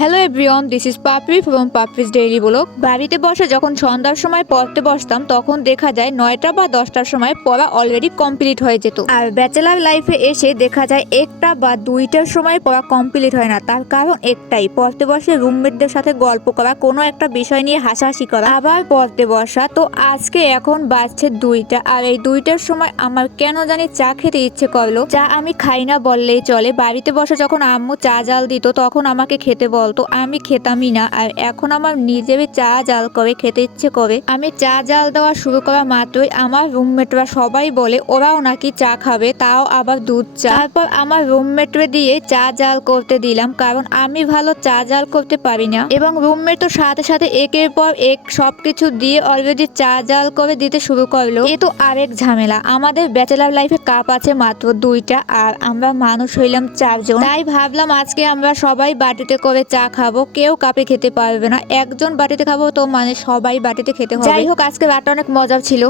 Hello everyone, this is Papri from Papri's daily blog. বাড়িতে বসে যখন সন্ধ্যার সময় পড়তে বসতাম তখন দেখা যায় 9টা বা 10টার সময় পড়া অলরেডি কমপ্লিট হয়ে যেত। আর ব্যাচেলার লাইফে এসে দেখা যায় 1টা বা 2টার সময় পড়া কমপ্লিট হয় না। তার কারণ একটাই, পড়তে বসে রুমমেটদের সাথে গল্প করা, কোনো একটা বিষয় নিয়ে হাসাহাসি করা, আবার পড়তে বসা। তো আজকে এখন বাজছে 2টা, আর এই 2টার সময় আমার কেন জানি চা খেতে ইচ্ছে করলো। চা আমি খাই না বললেই চলে। বাড়িতে বসে যখন আম্মু চা জাল দিত তখন আমাকে খেতে বলতো, আমি খেতামই না। আর এখন আমার নিজেরই চা জাল করে খেতে ইচ্ছে করে। আমি চা জাল দেওয়া শুরু করা মাত্রই আমার রুমমেটরা সবাই বলে ওরাও নাকি চা খাবে, তাও আবার দুধ চা। তারপর আমার রুমমেটরে দিয়ে চা জাল করতে দিলাম, কারণ আমি ভালো চা জাল করতে পারি না। এবং রুমমেট তো সাথে সাথে একের পর এক সবকিছু দিয়ে অলরেডি চা জাল করে দিতে শুরু করলো। এ তো আরেক ঝামেলা। আমাদের ব্যাচেলার লাইফে কাপ আছে মাত্র 2টা, আর আমরা মানুষ হইলাম 4জন। তাই ভাবলাম আজকে আমরা সবাই বাটিতে করে চা খাবো, কেউ কাপে খেতে পারবে না। একজন বাটিতে খাবো তো মানে সবাই বাটিতে খেতে হবে। যাই হোক, আজকে রাতটা অনেক মজার ছিল।